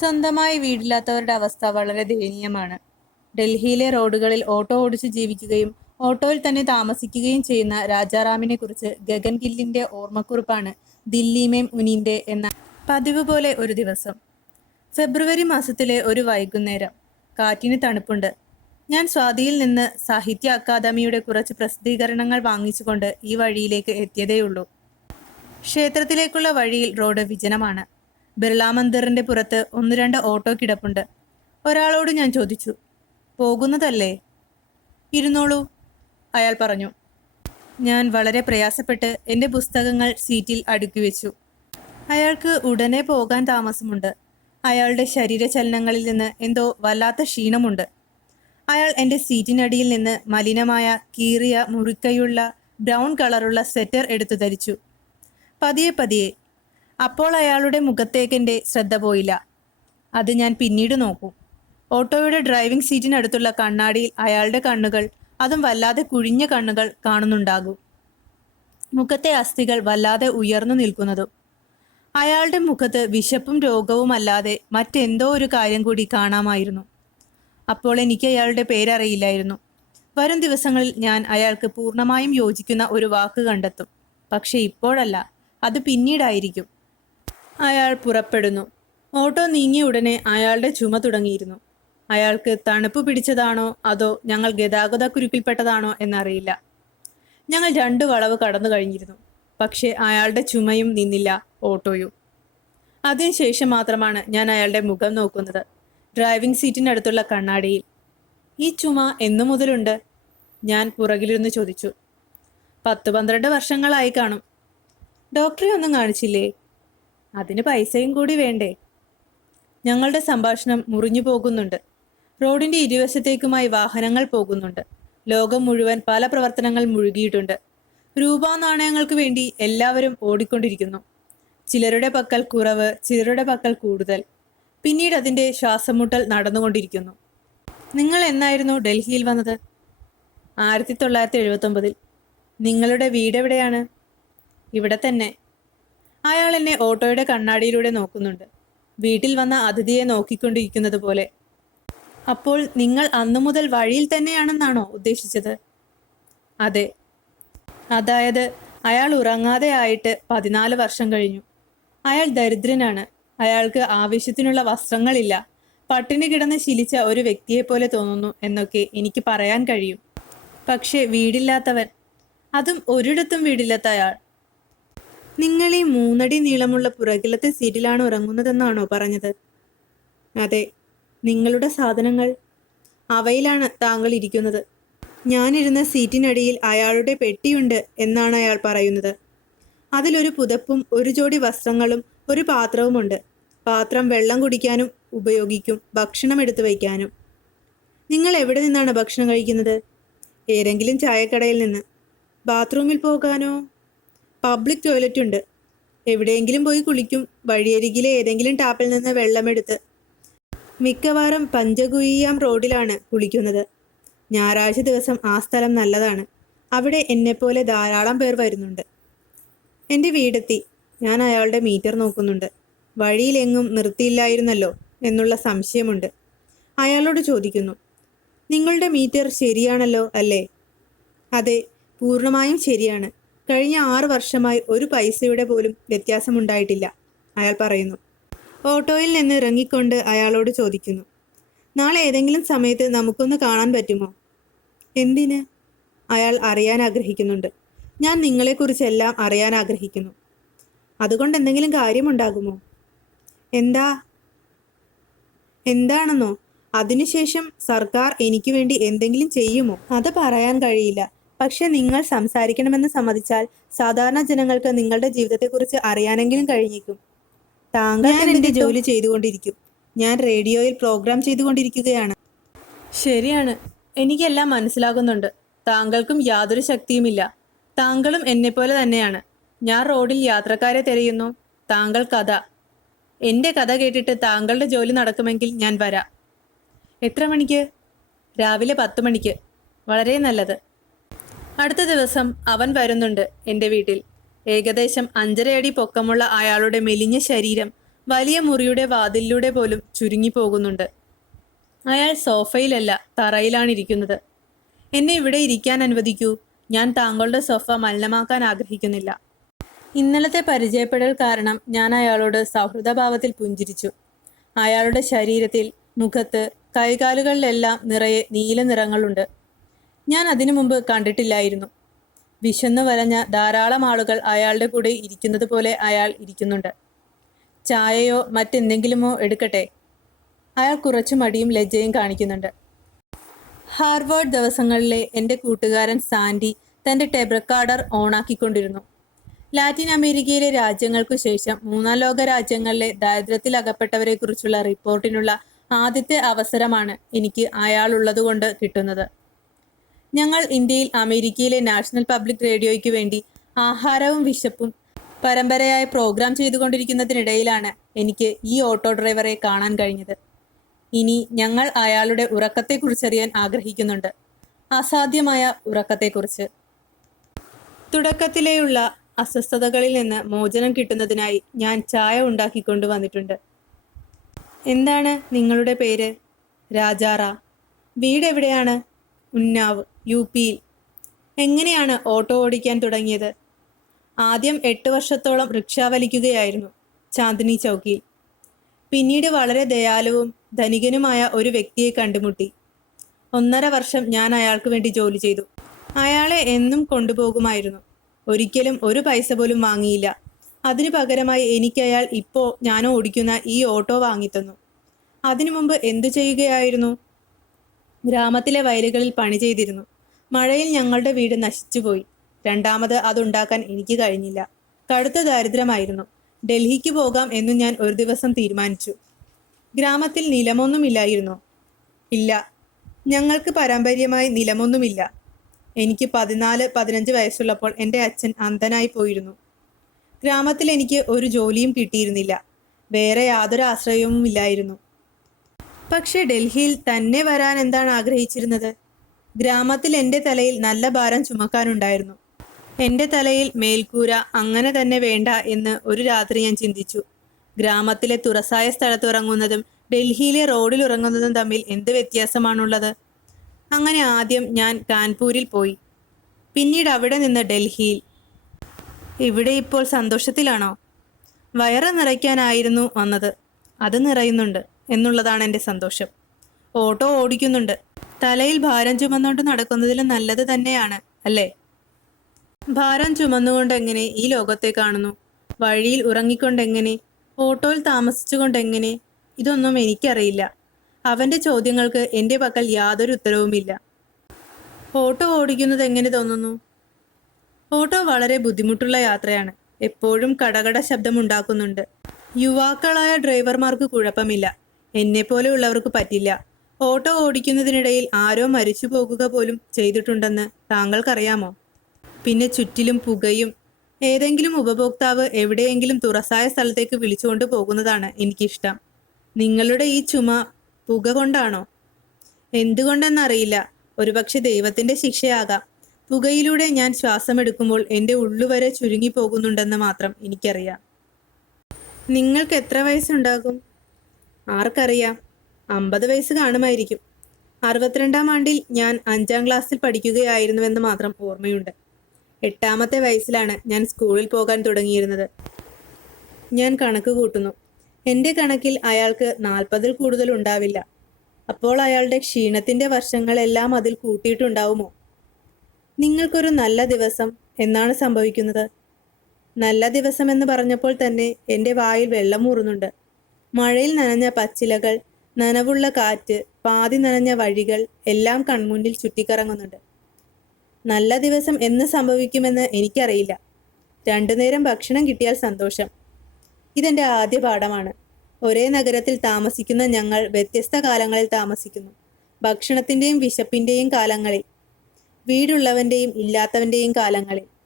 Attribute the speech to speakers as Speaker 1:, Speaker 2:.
Speaker 1: സ്വന്തമായി വീടില്ലാത്തവരുടെ അവസ്ഥ വളരെ ദയനീയമാണ്. ഡൽഹിയിലെ റോഡുകളിൽ ഓട്ടോ ഓടിച്ച് ജീവിക്കുകയും ഓട്ടോയിൽ തന്നെ താമസിക്കുകയും ചെയ്യുന്ന രാജാറാമിനെ കുറിച്ച് ഗഗൻ ഗില്ലിന്റെ ഓർമ്മക്കുറിപ്പാണ് ദില്ലി മേം ഉനീന്റെ എന്ന പതിവ് പോലെ ഒരു ദിവസം. ഫെബ്രുവരി മാസത്തിലെ ഒരു വൈകുന്നേരം. കാറ്റിന് തണുപ്പുണ്ട്. ഞാൻ സ്വാതിയിൽ നിന്ന് സാഹിത്യ അക്കാദമിയുടെ കുറച്ച് പ്രസിദ്ധീകരണങ്ങൾ വാങ്ങിച്ചുകൊണ്ട് ഈ വഴിയിലേക്ക് എത്തിയതേയുള്ളൂ. ക്ഷേത്രത്തിലേക്കുള്ള വഴിയിൽ റോഡ് വിജനമാണ്. ബിർള മന്ദിറിന്റെ പുറത്ത് ഒന്ന് രണ്ട് ഓട്ടോ കിടപ്പുണ്ട്. ഒരാളോട് ഞാൻ ചോദിച്ചു പോകുന്നതല്ലേ? ഇരുന്നോളൂ അയാൾ പറഞ്ഞു. ഞാൻ വളരെ പ്രയാസപ്പെട്ട് എന്റെ പുസ്തകങ്ങൾ സീറ്റിൽ അടുക്കി വെച്ചു. അയാൾക്ക് ഉടനെ പോകാൻ താമസമുണ്ട്. അയാളുടെ ശരീരചലനങ്ങളിൽ നിന്ന് എന്തോ വല്ലാത്ത ക്ഷീണമുണ്ട്. അയാൾ എന്റെ സീറ്റിനടിയിൽ നിന്ന് മലിനമായ കീറിയ മുറിക്കയുള്ള ബ്രൗൺ കളറുള്ള സ്വെറ്റർ എടുത്തു ധരിച്ചു. പതിയെ പതിയെ അപ്പോൾ അയാളുടെ മുഖത്തേക്ക് എന്റെ ശ്രദ്ധ പോയില്ല. അത് ഞാൻ പിന്നീട് നോക്കും. ഓട്ടോയുടെ ഡ്രൈവിംഗ് സീറ്റിനടുത്തുള്ള കണ്ണാടിയിൽ അയാളുടെ കണ്ണുകൾ അതും വല്ലാതെ കുഴിഞ്ഞ കണ്ണുകൾ കാണുന്നുണ്ടാകും. മുഖത്തെ അസ്ഥികൾ വല്ലാതെ ഉയർന്നു നിൽക്കുന്നതും. അയാളുടെ മുഖത്ത് വിശപ്പും രോഗവും അല്ലാതെ മറ്റെന്തോ ഒരു കാര്യം കൂടി കാണാമായിരുന്നു. അപ്പോൾ എനിക്ക് അയാളുടെ പേരറിയില്ലായിരുന്നു. വരും ദിവസങ്ങളിൽ ഞാൻ അയാൾക്ക് പൂർണമായും യോജിക്കുന്ന ഒരു വാക്ക് കണ്ടെത്തും. പക്ഷെ ഇപ്പോഴല്ല അത് പിന്നീടായിരിക്കും. അയാൾ പുറപ്പെടുന്നു. ഓട്ടോ നീങ്ങിയ ഉടനെ അയാളുടെ ചുമ തുടങ്ങിയിരുന്നു. അയാൾക്ക് തണുപ്പ് പിടിച്ചതാണോ അതോ ഞങ്ങൾ ഗതാഗത കുരുക്കിൽപ്പെട്ടതാണോ എന്നറിയില്ല. ഞങ്ങൾ രണ്ടു വളവ് കടന്നു കഴിഞ്ഞിരുന്നു. പക്ഷേ അയാളുടെ ചുമയും നിന്നില്ല ഓട്ടോയും. അതിനുശേഷം മാത്രമാണ് ഞാൻ അയാളുടെ മുഖം നോക്കുന്നത്. ഡ്രൈവിംഗ് സീറ്റിനടുത്തുള്ള കണ്ണാടിയിൽ. ഈ ചുമ എന്നു മുതലുണ്ട്? ഞാൻ പുറകിലിരുന്ന് ചോദിച്ചു. പത്ത് പന്ത്രണ്ട് വർഷങ്ങളായി കാണും. ഡോക്ടറെ ഒന്നും കാണിച്ചില്ലേ? അതിന് പൈസയും കൂടി വേണ്ടേ? ഞങ്ങളുടെ സംഭാഷണം മുറിഞ്ഞു പോകുന്നുണ്ട്. റോഡിന്റെ ഇരുവശത്തേക്കുമായി വാഹനങ്ങൾ പോകുന്നുണ്ട്. ലോകം മുഴുവൻ പല പ്രവർത്തനങ്ങൾ മുഴുകിയിട്ടുണ്ട്. രൂപാ നാണയങ്ങൾക്ക് വേണ്ടി എല്ലാവരും ഓടിക്കൊണ്ടിരിക്കുന്നു. ചിലരുടെ പക്കൽ കുറവ് ചിലരുടെ പക്കൽ കൂടുതൽ. പിന്നീട് അതിന്റെ ശ്വാസമുട്ടൽ നടന്നുകൊണ്ടിരിക്കുന്നു. നിങ്ങൾ എന്നായിരുന്നു ഡൽഹിയിൽ വന്നത്? ആയിരത്തി തൊള്ളായിരത്തി എഴുപത്തൊമ്പതിൽ. നിങ്ങളുടെ വീടെവിടെയാണ്? ഇവിടെ തന്നെ. അയാൾ എന്നെ ഓട്ടോയുടെ കണ്ണാടിയിലൂടെ നോക്കുന്നുണ്ട്. വീട്ടിൽ വന്ന അതിഥിയെ നോക്കിക്കൊണ്ടിരിക്കുന്നത് പോലെ. അപ്പോൾ നിങ്ങൾ അന്നു മുതൽ വഴിയിൽ തന്നെയാണെന്നാണോ ഉദ്ദേശിച്ചത്? അതെ. അതായത് അയാൾ ഉറങ്ങാതെ ആയിട്ട് പതിനാല് വർഷം കഴിഞ്ഞു. അയാൾ ദരിദ്രനാണ്. അയാൾക്ക് ആവശ്യത്തിനുള്ള വസ്ത്രങ്ങളില്ല. പട്ടിണി കിടന്ന് ശീലിച്ച ഒരു വ്യക്തിയെ പോലെ തോന്നുന്നു എന്നൊക്കെ എനിക്ക് പറയാൻ കഴിയും. പക്ഷേ വീടില്ലാത്തവൻ. അതും ഒരിടത്തും വീടില്ലാത്ത അയാൾ. നിങ്ങൾ ഈ മൂന്നടി നീളമുള്ള പുറകിലത്തെ സീറ്റിലാണ് ഉറങ്ങുന്നതെന്നാണോ പറഞ്ഞത്? അതെ നിങ്ങളുടെ സാധനങ്ങൾ അവയിലാണ് താങ്കൾ ഇരിക്കുന്നത്. ഞാനിരുന്ന സീറ്റിനടിയിൽ അയാളുടെ പെട്ടിയുണ്ട് എന്നാണ് അയാൾ പറയുന്നത്. അതിലൊരു പുതപ്പും ഒരു ജോഡി വസ്ത്രങ്ങളും ഒരു പാത്രവുമുണ്ട്. പാത്രം വെള്ളം കുടിക്കാനും ഉപയോഗിക്കും ഭക്ഷണം എടുത്തു വയ്ക്കാനും. നിങ്ങൾ എവിടെ നിന്നാണ് ഭക്ഷണം കഴിക്കുന്നത്? ഏതെങ്കിലും ചായക്കടയിൽ നിന്ന്. ബാത്റൂമിൽ പോകാനോ? പബ്ലിക് ടോയ്ലറ്റ് ഉണ്ട് എവിടെയെങ്കിലും പോയി കുളിക്കും. വഴിയരികിലെ ഏതെങ്കിലും ടാപ്പിൽ നിന്ന് വെള്ളമെടുത്ത്. മിക്കവാറും പഞ്ചഗുയിയാം റോഡിലാണ് കുളിക്കുന്നത്. ഞായറാഴ്ച ദിവസം ആ സ്ഥലം നല്ലതാണ്. അവിടെ എന്നെപ്പോലെ ധാരാളം പേർ വരുന്നുണ്ട്. എന്റെ വീടെത്തി. ഞാൻ അയാളുടെ മീറ്റർ നോക്കുന്നുണ്ട്. വഴിയിലെങ്ങും നിർത്തിയില്ലായിരുന്നല്ലോ എന്നുള്ള സംശയമുണ്ട്. അയാളോട് ചോദിക്കുന്നു നിങ്ങളുടെ മീറ്റർ ശരിയാണല്ലോ അല്ലേ? അതെ പൂർണമായും ശരിയാണ്. കഴിഞ്ഞ ആറു വർഷമായി ഒരു പൈസയുടെ പോലും വ്യത്യാസമുണ്ടായിട്ടില്ല അയാൾ പറയുന്നു. ഓട്ടോയിൽ നിന്ന് ഇറങ്ങിക്കൊണ്ട് അയാളോട് ചോദിക്കുന്നു നാളെ ഏതെങ്കിലും സമയത്ത് നമുക്കൊന്ന് കാണാൻ പറ്റുമോ? എന്തിന്? അയാൾ അറിയാൻ ആഗ്രഹിക്കുന്നുണ്ട്. ഞാൻ നിങ്ങളെക്കുറിച്ചെല്ലാം അറിയാൻ ആഗ്രഹിക്കുന്നു. അതുകൊണ്ട് എന്തെങ്കിലും കാര്യമുണ്ടാകുമോ? എന്താ? എന്താണെന്നോ? അതിനുശേഷം സർക്കാർ എനിക്ക് വേണ്ടി എന്തെങ്കിലും ചെയ്യുമോ? അത് പറയാൻ കഴിയില്ല. പക്ഷെ നിങ്ങൾ സംസാരിക്കണമെന്ന് സമ്മതിച്ചാൽ സാധാരണ ജനങ്ങൾക്ക് നിങ്ങളുടെ ജീവിതത്തെക്കുറിച്ച് അറിയാനെങ്കിലും കഴിഞ്ഞേക്കും താങ്കൾ എന്റെ ജോലി ചെയ്തുകൊണ്ടിരിക്കും? ഞാൻ റേഡിയോയിൽ പ്രോഗ്രാം ചെയ്തുകൊണ്ടിരിക്കുകയാണ്. ശരിയാണ്. എനിക്കെല്ലാം മനസ്സിലാകുന്നുണ്ട്. താങ്കൾക്കും യാതൊരു ശക്തിയുമില്ല. താങ്കളും എന്നെപ്പോലെ തന്നെയാണ്. ഞാൻ റോഡിൽ യാത്രക്കാരെ തിരയുന്നു. താങ്കൾ കഥ. എന്റെ കഥ കേട്ടിട്ട് താങ്കളുടെ ജോലി നടക്കുമെങ്കിൽ ഞാൻ വരാം. എത്ര മണിക്ക്? രാവിലെ പത്ത് മണിക്ക്. വളരെ നല്ലത്. അടുത്ത ദിവസം അവൻ വരുന്നുണ്ട് എന്റെ വീട്ടിൽ. ഏകദേശം അഞ്ചരയടി പൊക്കമുള്ള അയാളുടെ മെലിഞ്ഞ ശരീരം വലിയ മുറിയുടെ വാതിലിലൂടെ പോലും ചുരുങ്ങിപ്പോകുന്നുണ്ട്. അയാൾ സോഫയിലല്ല തറയിലാണ് ഇരിക്കുന്നത് എന്നെ ഇവിടെ ഇരിക്കാൻ അനുവദിക്കൂ. ഞാൻ താങ്കളുടെ സോഫ മലിനമാക്കാൻ ആഗ്രഹിക്കുന്നില്ല. ഇന്നലത്തെ പരിചയപ്പെടൽ കാരണം ഞാൻ അയാളോട് സൗഹൃദഭാവത്തിൽ പുഞ്ചിരിച്ചു. അയാളുടെ ശരീരത്തിൽ മുഖത്ത് കൈകാലുകളിലെല്ലാം നിറയെ നീല നിറങ്ങളുണ്ട്. ഞാൻ അതിനു മുമ്പ് കണ്ടിട്ടില്ലായിരുന്നു. വിശന്നു വലഞ്ഞ ധാരാളം ആളുകൾ അയാളുടെ കൂടെ ഇരിക്കുന്നത് പോലെ അയാൾ ഇരിക്കുന്നുണ്ട്. ചായയോ മറ്റെന്തെങ്കിലുമോ എടുക്കട്ടെ? അയാൾ കുറച്ചു മടിയും ലജ്ജയും കാണിക്കുന്നുണ്ട്. ഹാർവേഡ് ദിവസങ്ങളിലെ എന്റെ കൂട്ടുകാരൻ സാൻഡി തന്റെ ടെബ് റെക്കോർഡർ ഓണാക്കിക്കൊണ്ടിരുന്നു. ലാറ്റിൻ അമേരിക്കയിലെ രാജ്യങ്ങൾക്കു ശേഷം മൂന്നാം ലോക രാജ്യങ്ങളിലെ ദാരിദ്ര്യത്തിൽ അകപ്പെട്ടവരെക്കുറിച്ചുള്ള റിപ്പോർട്ടിനുള്ള ആദ്യത്തെ അവസരമാണ് എനിക്ക് അയാളുള്ളതുകൊണ്ട് കിട്ടുന്നത്. ഞങ്ങൾ ഇന്ത്യയിൽ അമേരിക്കയിലെ നാഷണൽ പബ്ലിക് റേഡിയോയ്ക്ക് വേണ്ടി ആഹാരവും വിശപ്പും പരമ്പരയായി പ്രോഗ്രാം ചെയ്തുകൊണ്ടിരിക്കുന്നതിനിടയിലാണ് എനിക്ക് ഈ ഓട്ടോ ഡ്രൈവറെ കാണാൻ കഴിഞ്ഞത്. ഇനി ഞങ്ങൾ അയാളുടെ ഉറക്കത്തെക്കുറിച്ചറിയാൻ ആഗ്രഹിക്കുന്നുണ്ട്. അസാധ്യമായ ഉറക്കത്തെക്കുറിച്ച്. തുടക്കത്തിലെയുള്ള അസ്വസ്ഥതകളിൽ നിന്ന് മോചനം കിട്ടുന്നതിനായി ഞാൻ ചായ ഉണ്ടാക്കിക്കൊണ്ട് വന്നിട്ടുണ്ട്. എന്താണ് നിങ്ങളുടെ പേര്? രാജാറ. വീടെവിടെയാണ്? ഉന്നാവ്. യു പിയിൽ എങ്ങനെയാണ് ഓട്ടോ ഓടിക്കാൻ തുടങ്ങിയത്? ആദ്യം എട്ട് വർഷത്തോളം റിക്ഷ വലിക്കുകയായിരുന്നു ചാന്ദിനി ചൗക്കിയിൽ. പിന്നീട് വളരെ ദയാലുവും ധനികനുമായ ഒരു വ്യക്തിയെ കണ്ടുമുട്ടി. ഒന്നര വർഷം ഞാൻ അയാൾക്ക് വേണ്ടി ജോലി ചെയ്തു. അയാളെ എന്നും കൊണ്ടുപോകുമായിരുന്നു. ഒരിക്കലും ഒരു പൈസ പോലും വാങ്ങിയില്ല. അതിനു പകരമായി എനിക്കയാൾ ഇപ്പോൾ ഞാൻ ഓടിക്കുന്ന ഈ ഓട്ടോ വാങ്ങിത്തന്നു. അതിനു മുമ്പ് എന്തു ചെയ്യുകയായിരുന്നു? ഗ്രാമത്തിലെ വയലുകളിൽ പണി ചെയ്തിരുന്നു. മഴയിൽ ഞങ്ങളുടെ വീട് നശിച്ചുപോയി. രണ്ടാമത് അതുണ്ടാക്കാൻ എനിക്ക് കഴിഞ്ഞില്ല. കടുത്ത ദാരിദ്ര്യമായിരുന്നു. ഡൽഹിക്ക് പോകാം എന്ന് ഞാൻ ഒരു ദിവസം തീരുമാനിച്ചു. ഗ്രാമത്തിൽ നിലമൊന്നുമില്ലായിരുന്നു. ഇല്ല. ഞങ്ങൾക്ക് പാരമ്പര്യമായി നിലമൊന്നുമില്ല. എനിക്ക് പതിനാല് പതിനഞ്ച് വയസ്സുള്ളപ്പോൾ എന്റെ അച്ഛൻ അന്ധനായി പോയിരുന്നു. ഗ്രാമത്തിൽ എനിക്ക് ഒരു ജോലിയും കിട്ടിയിരുന്നില്ല. വേറെ യാതൊരു ആശ്രയവും ഇല്ലായിരുന്നു പക്ഷേ ഡൽഹിയിൽ തന്നെ വരാൻ എന്താണ് ആഗ്രഹിച്ചിരുന്നത്? ഗ്രാമത്തിൽ എന്റെ തലയിൽ നല്ല ഭാരം ചുമക്കാനുണ്ടായിരുന്നു. എന്റെ തലയിൽ മേൽക്കൂര അങ്ങനെ തന്നെ വേണ്ട എന്ന് ഒരു രാത്രി ഞാൻ ചിന്തിച്ചു. ഗ്രാമത്തിലെ തുറസായ സ്ഥലത്ത് ഉറങ്ങുന്നതും ഡൽഹിയിലെ റോഡിൽ ഉറങ്ങുന്നതും തമ്മിൽ എന്ത് വ്യത്യാസമാണുള്ളത്? അങ്ങനെ ആദ്യം ഞാൻ കാൻപൂരിൽ പോയി. പിന്നീട് അവിടെ നിന്ന് ഡൽഹിയിൽ. ഇവിടെ ഇപ്പോൾ സന്തോഷത്തിലാണോ? വയറ് നിറയ്ക്കാനായിരുന്നു വന്നത്. അത് നിറയുന്നുണ്ട് എന്നുള്ളതാണ് എന്റെ സന്തോഷം. ഓട്ടോ ഓടിക്കുന്നുണ്ട്. തലയിൽ ഭാരം ചുമന്നുകൊണ്ട് നടക്കുന്നതിലും നല്ലത് തന്നെയാണ് അല്ലേ? ഭാരം ചുമന്നുകൊണ്ട് എങ്ങനെ ഈ ലോകത്തെ കാണുന്നു? വഴിയിൽ ഉറങ്ങിക്കൊണ്ടെങ്ങനെ ഓട്ടോയിൽ താമസിച്ചുകൊണ്ടെങ്ങനെ ഇതൊന്നും എനിക്കറിയില്ല. അവന്റെ ചോദ്യങ്ങൾക്ക് എന്റെ പക്കൽ യാതൊരു ഉത്തരവുമില്ല. ഓട്ടോ ഓടിക്കുന്നത് എങ്ങനെ തോന്നുന്നു? ഓട്ടോ വളരെ ബുദ്ധിമുട്ടുള്ള യാത്രയാണ്. എപ്പോഴും കടകട ശബ്ദമുണ്ടാക്കുന്നുണ്ട്. യുവാക്കളായ ഡ്രൈവർമാർക്ക് കുഴപ്പമില്ല. എന്നെപ്പോലെയുള്ളവർക്ക് പറ്റില്ല. ഓട്ടോ ഓടിക്കുന്നതിനിടയിൽ ആരോ മരിച്ചു പോകുക പോലും ചെയ്തിട്ടുണ്ടെന്ന് താങ്കൾക്കറിയാമോ? പിന്നെ ചുറ്റിലും പുകയും ഏതെങ്കിലും ഉപഭോക്താവ് എവിടെയെങ്കിലും തുറസായ സ്ഥലത്തേക്ക് വിളിച്ചുകൊണ്ട് പോകുന്നതാണ് എനിക്കിഷ്ടം. നിങ്ങളുടെ ഈ ചുമ പുക കൊണ്ടാണോ? എന്തുകൊണ്ടെന്നറിയില്ല. ഒരുപക്ഷെ ദൈവത്തിന്റെ ശിക്ഷയാകാം. പുകയിലൂടെ ഞാൻ ശ്വാസമെടുക്കുമ്പോൾ എന്റെ ഉള്ളുവരെ ചുരുങ്ങി പോകുന്നുണ്ടെന്ന് മാത്രം എനിക്കറിയാം. നിങ്ങൾക്ക് എത്ര വയസ്സുണ്ടാകും? ആർക്കറിയാം. അമ്പത് വയസ്സ് കാണുമായിരിക്കും. അറുപത്തിരണ്ടാം ആണ്ടിൽ ഞാൻ അഞ്ചാം ക്ലാസ്സിൽ പഠിക്കുകയായിരുന്നുവെന്ന് മാത്രം ഓർമ്മയുണ്ട്. എട്ടാമത്തെ വയസ്സിലാണ് ഞാൻ സ്കൂളിൽ പോകാൻ തുടങ്ങിയിരുന്നത്. ഞാൻ കണക്ക് കൂട്ടുന്നു. എന്റെ കണക്കിൽ അയാൾക്ക് നാൽപ്പതിൽ കൂടുതൽ ഉണ്ടാവില്ല. അപ്പോൾ അയാളുടെ ക്ഷീണത്തിന്റെ വർഷങ്ങളെല്ലാം അതിൽ കൂട്ടിയിട്ടുണ്ടാവുമോ? നിങ്ങൾക്കൊരു നല്ല ദിവസം എന്നാണ് സംഭവിക്കുന്നത്. നല്ല ദിവസം എന്ന് പറഞ്ഞപ്പോൾ തന്നെ എന്റെ വായിൽ വെള്ളം ഊറുന്നുണ്ട്. മഴയിൽ നനഞ്ഞ പച്ചിലകൾ നനവുള്ള കാറ്റ് പാതി നനഞ്ഞ വഴികൾ എല്ലാം കൺമുന്നിൽ ചുറ്റിക്കറങ്ങുന്നുണ്ട്. നല്ല ദിവസം എന്ന് സംഭവിക്കുമെന്ന് എനിക്കറിയില്ല. രണ്ടു നേരം ഭക്ഷണം കിട്ടിയാൽ സന്തോഷം. ഇതെന്റെ ആദ്യ പാഠമാണ്. ഒരേ നഗരത്തിൽ താമസിക്കുന്ന ഞങ്ങൾ വ്യത്യസ്ത കാലങ്ങളിൽ താമസിക്കുന്നു. ഭക്ഷണത്തിന്റെയും വിശപ്പിന്റെയും കാലങ്ങളിൽ വീടുള്ളവന്റെയും ഇല്ലാത്തവന്റെയും കാലങ്ങളിൽ.